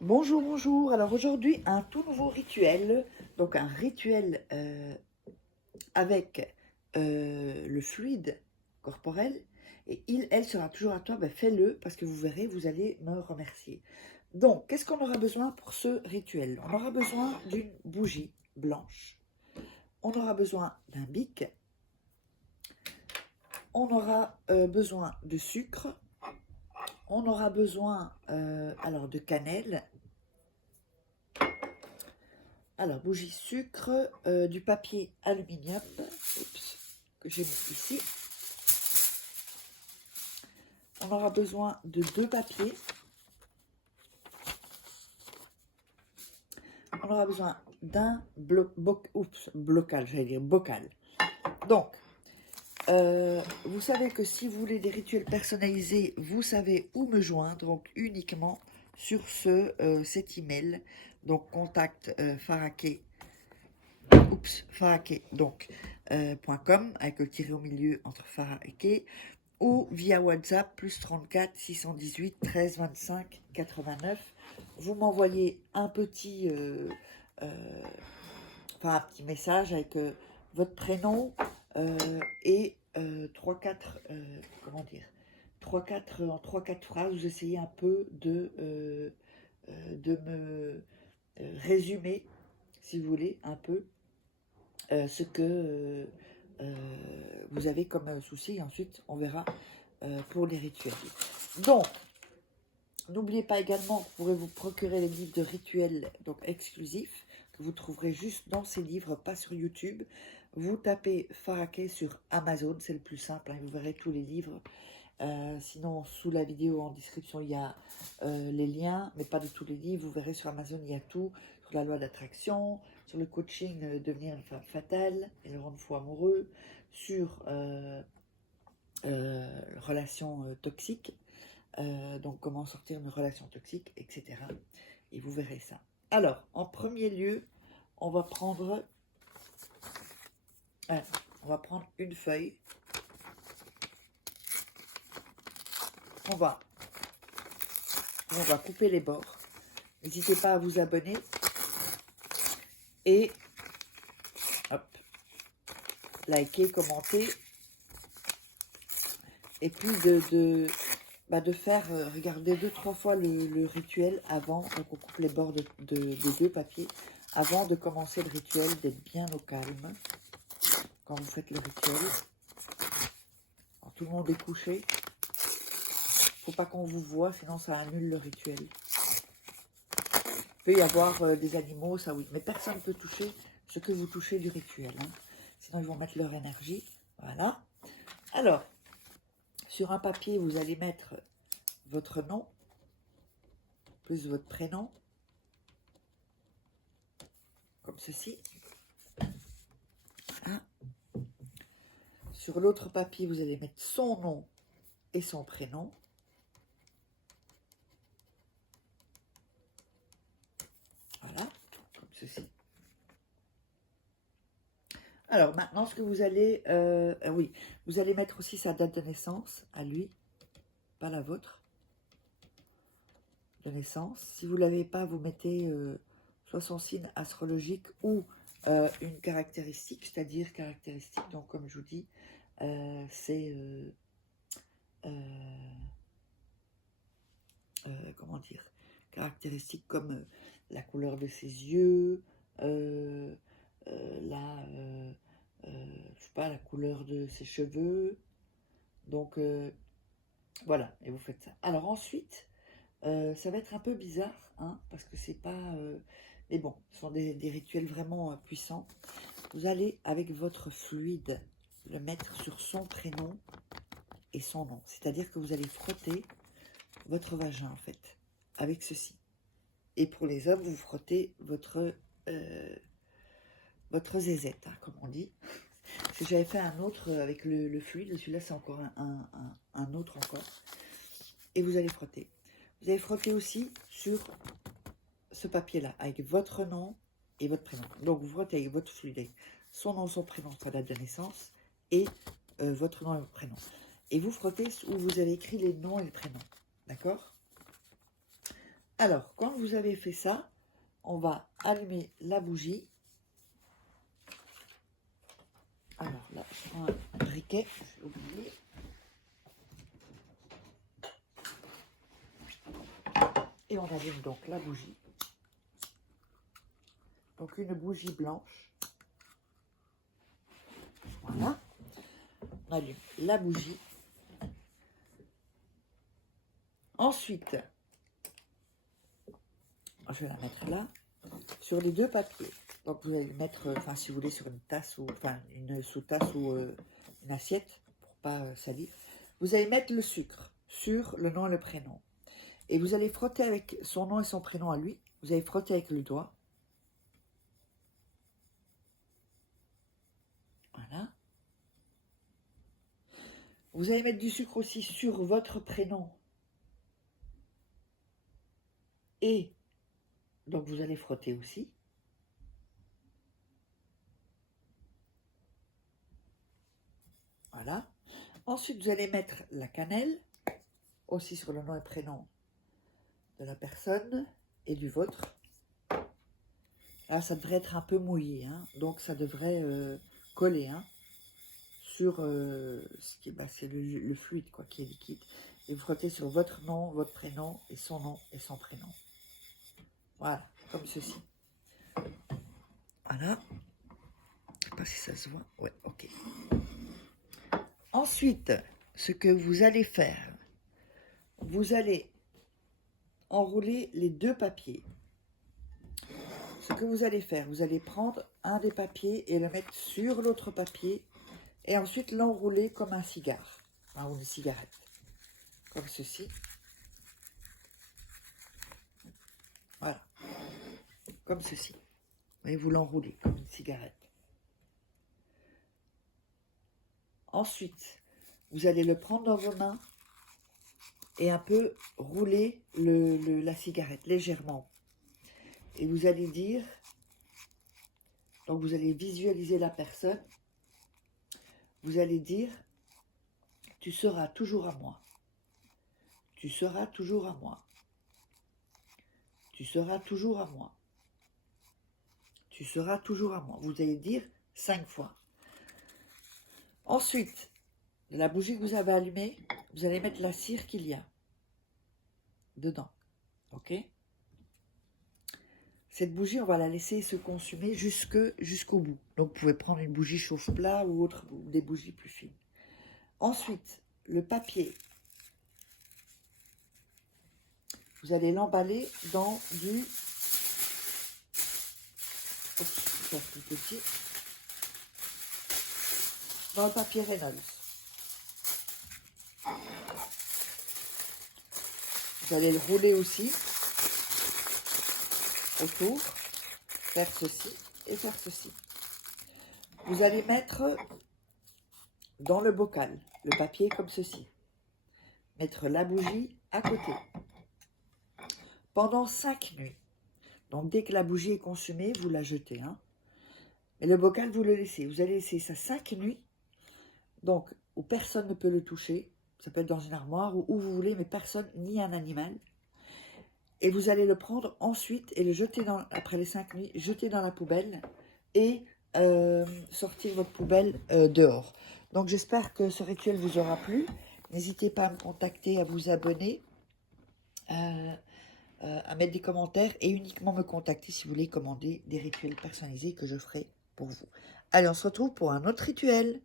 Bonjour, bonjour. Alors aujourd'hui, un tout nouveau rituel. Donc un rituel avec le fluide corporel. Et elle sera toujours à toi. Ben, fais-le parce que vous verrez, vous allez me remercier. Donc, qu'est-ce qu'on aura besoin pour ce rituel? On aura besoin d'une bougie blanche. On aura besoin d'un bic. On aura besoin de sucre. On aura besoin alors de cannelle. Alors, bougie sucre, du papier aluminium, oups, que j'ai mis ici. On aura besoin de 2 papiers. On aura besoin d'un bocal, j'allais dire bocal. Donc, vous savez que si vous voulez des rituels personnalisés, vous savez où me joindre, donc uniquement sur cet email. Donc, contact Farake, donc, .com, avec le tiré au milieu entre Farake, ou via WhatsApp, plus 34 618 13 25 89. Vous m'envoyez un petit message avec votre prénom et 3-4 comment dire 3-4 en 3-4 phrases. Vous essayez un peu de me résumer, si vous voulez, un peu ce que vous avez comme souci. Ensuite, on verra pour les rituels. Donc, n'oubliez pas également que vous pourrez vous procurer les livres de rituels donc exclusifs que vous trouverez juste dans ces livres, pas sur YouTube. Vous tapez Farake sur Amazon, c'est le plus simple, hein, vous verrez tous les livres. Sinon, sous la vidéo en description, il y a les liens, mais pas de tous les livres. Vous verrez sur Amazon, il y a tout, sur la loi d'attraction, sur le coaching devenir une femme fatale et le rendre fou amoureux, sur relations toxiques, donc comment sortir d'une relation toxique, etc. Et vous verrez ça. Alors, en premier lieu, on va prendre une feuille. On va couper les bords. N'hésitez pas à vous abonner. Et hop, liker, commenter. Et puis de faire, regarder 2-3 fois le rituel avant. Donc on coupe les bords des 2 papiers. Avant de commencer le rituel, d'être bien au calme. Quand vous faites le rituel. Alors, tout le monde est couché. Faut pas qu'on vous voit, sinon ça annule le rituel. Il peut y avoir des animaux, ça oui. Mais personne ne peut toucher ce que vous touchez du rituel. Hein. Sinon ils vont mettre leur énergie. Voilà. Alors, sur un papier, vous allez mettre votre nom, plus votre prénom, comme ceci. Hein. Sur l'autre papier, vous allez mettre son nom et son prénom. Voilà, comme ceci. Alors maintenant, ce que vous allez... oui, vous allez mettre aussi sa date de naissance à lui, pas la vôtre, de naissance. Si vous ne l'avez pas, vous mettez soit son signe astrologique ou une caractéristique, c'est-à-dire caractéristique, donc comme je vous dis, c'est... comment dire, caractéristiques comme la couleur de ses yeux, je sais pas, la couleur de ses cheveux. Donc voilà, et vous faites ça. Alors ensuite, ça va être un peu bizarre, hein, parce que c'est pas... mais bon, ce sont des rituels vraiment puissants. Vous allez, avec votre fluide, le mettre sur son prénom et son nom. C'est-à-dire que vous allez frotter votre vagin, en fait, avec ceci. Et pour les hommes, vous frottez votre zézette, hein, comme on dit. Parce que j'avais fait un autre avec le fluide. Celui-là, c'est encore un autre encore. Et vous allez frotter. Vous allez frotter aussi sur ce papier-là, avec votre nom et votre prénom. Donc, vous frottez avec votre fluide, son nom, son prénom, sa date de naissance, et votre nom et votre prénom. Et vous frottez où vous avez écrit les noms et les prénoms. D'accord? Alors, quand vous avez fait ça, on va allumer la bougie. Alors là, je prends un briquet, j'ai oublié. Et on allume donc la bougie. Donc une bougie blanche. Voilà. On allume la bougie. Ensuite, je vais la mettre là, sur les deux papiers. Donc vous allez le mettre, enfin si vous voulez, sur une tasse ou enfin une sous-tasse ou une assiette pour pas salir. Vous allez mettre le sucre sur le nom et le prénom. Et vous allez frotter avec son nom et son prénom à lui. Vous allez frotter avec le doigt. Voilà. Vous allez mettre du sucre aussi sur votre prénom. Et donc vous allez frotter aussi. Voilà. Ensuite, vous allez mettre la cannelle, aussi sur le nom et prénom de la personne et du vôtre. Là, ça devrait être un peu mouillé, hein, donc ça devrait coller sur ce qui bah, c'est le fluide quoi, qui est liquide. Et vous frottez sur votre nom, votre prénom et son prénom. Voilà, comme ceci. Voilà. Je ne sais pas si ça se voit. Ouais, ok. Ensuite, ce que vous allez faire, vous allez enrouler les deux papiers. Ce que vous allez faire, vous allez prendre un des papiers et le mettre sur l'autre papier et ensuite l'enrouler comme un cigare, hein, ou une cigarette, comme ceci. Voilà, comme ceci. Et vous l'enroulez comme une cigarette. Ensuite, vous allez le prendre dans vos mains et un peu rouler la cigarette légèrement. Et vous allez dire, donc vous allez visualiser la personne, vous allez dire, tu seras toujours à moi. Tu seras toujours à moi. Tu seras toujours à moi. Tu seras toujours à moi. Vous allez dire 5 fois. Ensuite, la bougie que vous avez allumée, vous allez mettre la cire qu'il y a dedans. Ok? Cette bougie, on va la laisser se consumer jusqu'au bout. Donc, vous pouvez prendre une bougie chauffe-plat ou des bougies plus fines. Ensuite, le papier, vous allez l'emballer dans du... Oups, ça plus petit. Dans le papier Reynolds. Vous allez le rouler aussi autour, faire ceci et faire ceci. Vous allez mettre dans le bocal le papier comme ceci. Mettre la bougie à côté. Pendant 5 nuits. Donc dès que la bougie est consumée, vous la jetez. Hein. Et le bocal, vous le laissez. Vous allez laisser ça 5 nuits. Donc, où personne ne peut le toucher. Ça peut être dans une armoire ou où vous voulez, mais personne, ni un animal. Et vous allez le prendre ensuite et le jeter après les 5 nuits, jeter dans la poubelle et sortir votre poubelle dehors. Donc j'espère que ce rituel vous aura plu. N'hésitez pas à me contacter, à vous abonner, à mettre des commentaires et uniquement me contacter si vous voulez commander des rituels personnalisés que je ferai pour vous. Allez, on se retrouve pour un autre rituel.